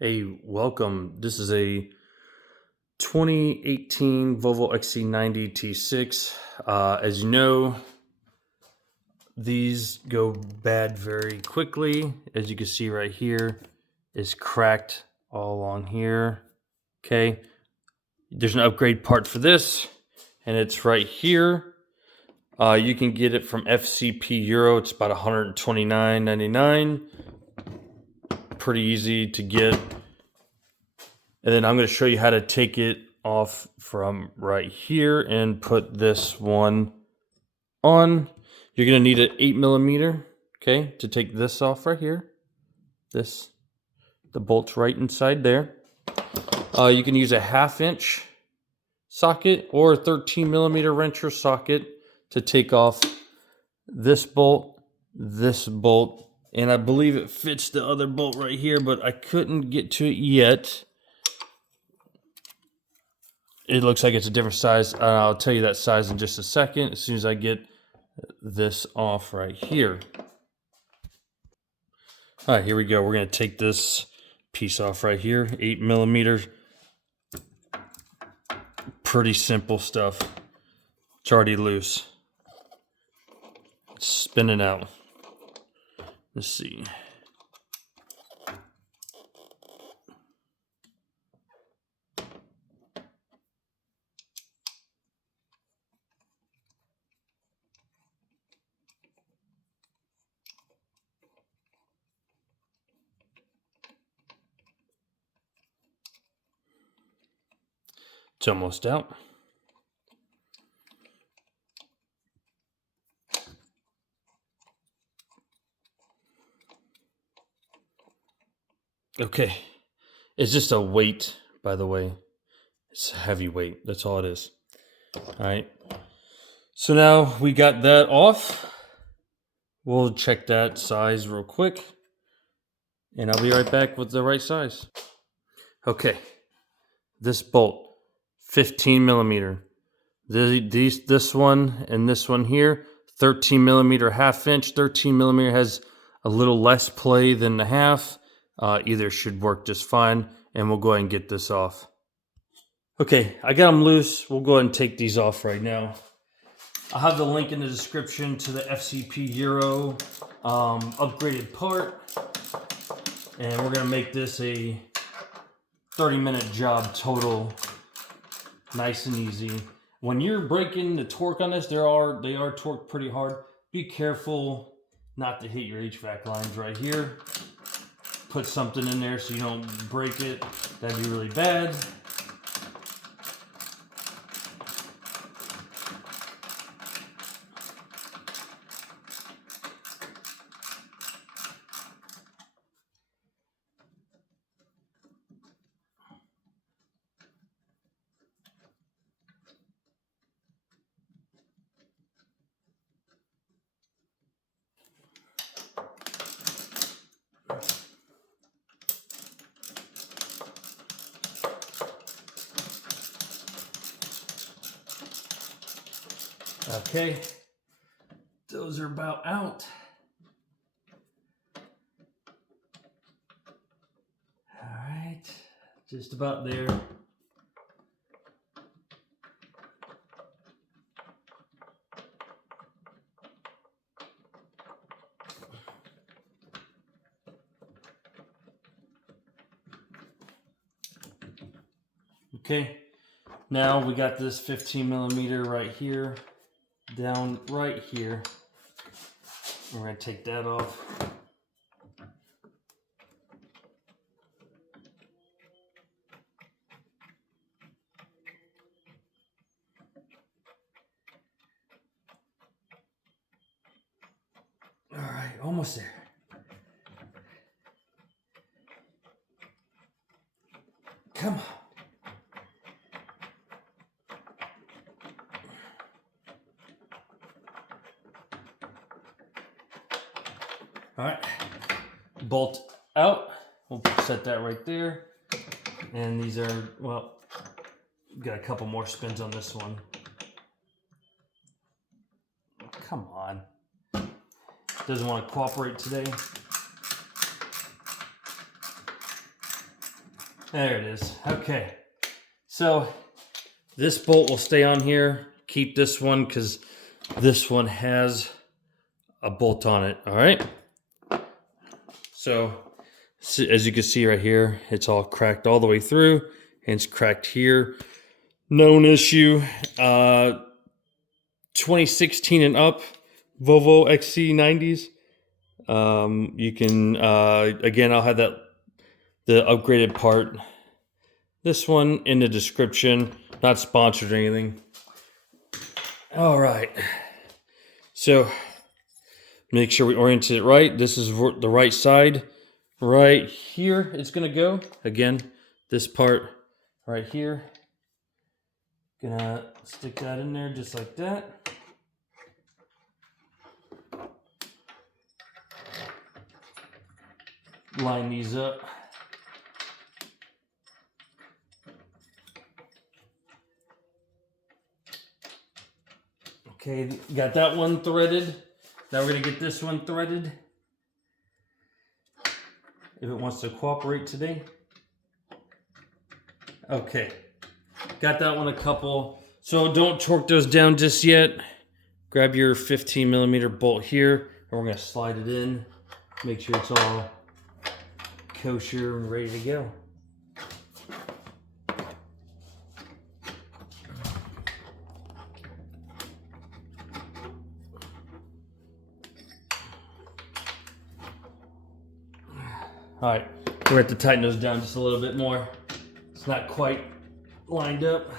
Hey, welcome. This is a 2018 Volvo XC90 T6. As you know, these go bad very quickly. As you can see right here, it's cracked all along here. Okay, there's an upgrade part for this, and it's right here. You can get it from FCP Euro. It's about $129.99. Pretty easy to get. And then I'm going to show you how to take it off from right here and put this one on. You're going to need an 8mm, okay, to take this off right here. The bolt's right inside there. You can use a 1/2" socket or a 13mm wrencher socket to take off this bolt, and I believe it fits the other bolt right here, but I couldn't get to it yet. It looks like it's a different size. I'll tell you that size in just a second as soon as I get this off right here. All right, here we go. We're going to take this piece off right here, 8mm. Pretty simple stuff. It's already loose. It's spinning out. Let's see. It's almost out. Okay. It's just a weight, by the way. It's a heavy weight. That's all it is. All right. So now we got that off. We'll check that size real quick. And I'll be right back with the right size. Okay. This bolt, 15mm. This one and this one here, 13mm 1/2". 13mm has a little less play than the 1/2. Either should work just fine, and we'll go ahead and get this off. Okay, I got them loose. We'll go ahead and take these off right now. I'll have the link in the description to the FCP Euro upgraded part, and we're gonna make this a 30-minute job total, nice and easy. When you're breaking the torque on this, they are torqued pretty hard. Be careful not to hit your HVAC lines right here. Put something in there so you don't break it. That'd be really bad. Okay, those are about out. All right, just about there. Okay, now we got this 15mm right here, down right here. We're going to take that off. All right, almost there. Come on. All right, bolt out. We'll set that right there. And these are, well, got a couple more spins on this one. Come on. Doesn't want to cooperate today. There it is. Okay. So this bolt will stay on here. Keep this one because this one has a bolt on it. All right. So as you can see right here, it's all cracked all the way through, and it's cracked here. Known issue. 2016 and up Volvo XC90s. You can again, I'll have the upgraded part, this one, in the description. Not sponsored or anything. All right, so make sure we orient it right. This is the right side. Right here it's gonna go. Again, this part right here, gonna stick that in there just like that. Line these up. Okay, got that one threaded. Now we're gonna get this one threaded, if it wants to cooperate today. Okay, got that one a couple. So don't torque those down just yet. Grab your 15 millimeter bolt here, and we're gonna slide it in. Make sure it's all kosher and ready to go. All right, we're gonna have to tighten those down just a little bit more. It's not quite lined up.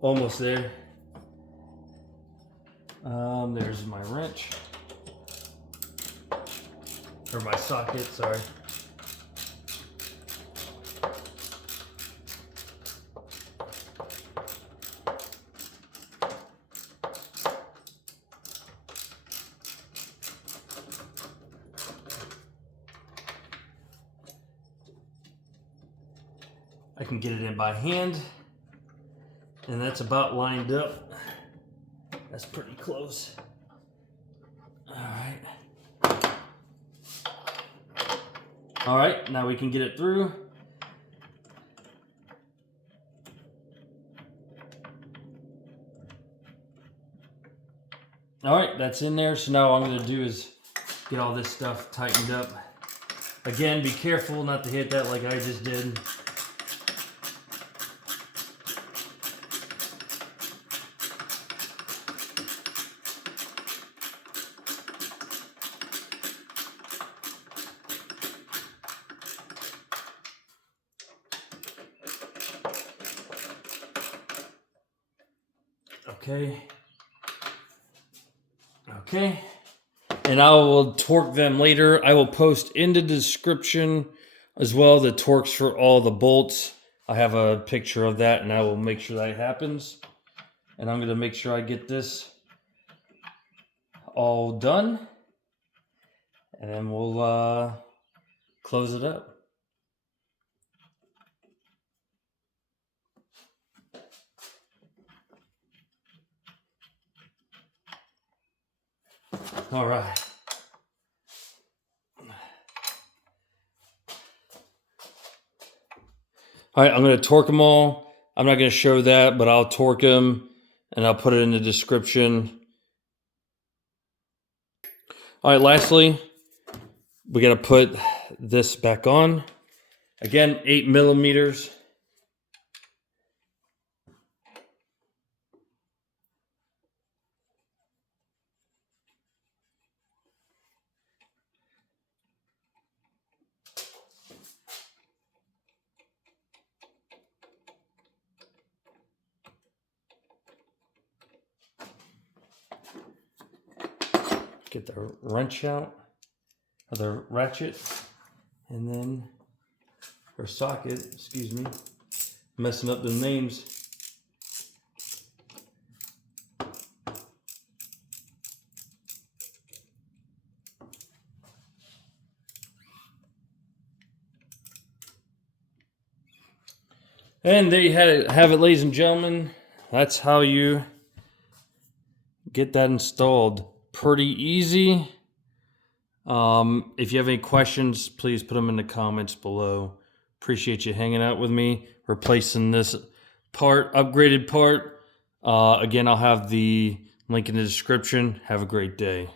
Almost there. There's my wrench. Or my socket, sorry. I can get it in by hand, and that's about lined up. That's pretty close. All right, now we can get it through. All right, that's in there. So now all I'm gonna do is get all this stuff tightened up. Again, be careful not to hit that like I just did. Okay, and I will torque them later. I will post in the description as well the torques for all the bolts. I have a picture of that, and I will make sure that happens. And I'm gonna make sure I get this all done, and then we'll close it up. All right. All right, I'm going to torque them all. I'm not going to show that, but I'll torque them, and I'll put it in the description. All right, lastly, we got to put this back on. Again, 8 millimeters. Get the wrench out of the ratchet, and then, or socket, excuse me, messing up the names. And there you have it, ladies and gentlemen. That's how you get that installed. Pretty easy. If you have any questions, please put them in the comments below. Appreciate you hanging out with me, replacing this part, upgraded part. Again, I'll have the link in the description. Have a great day.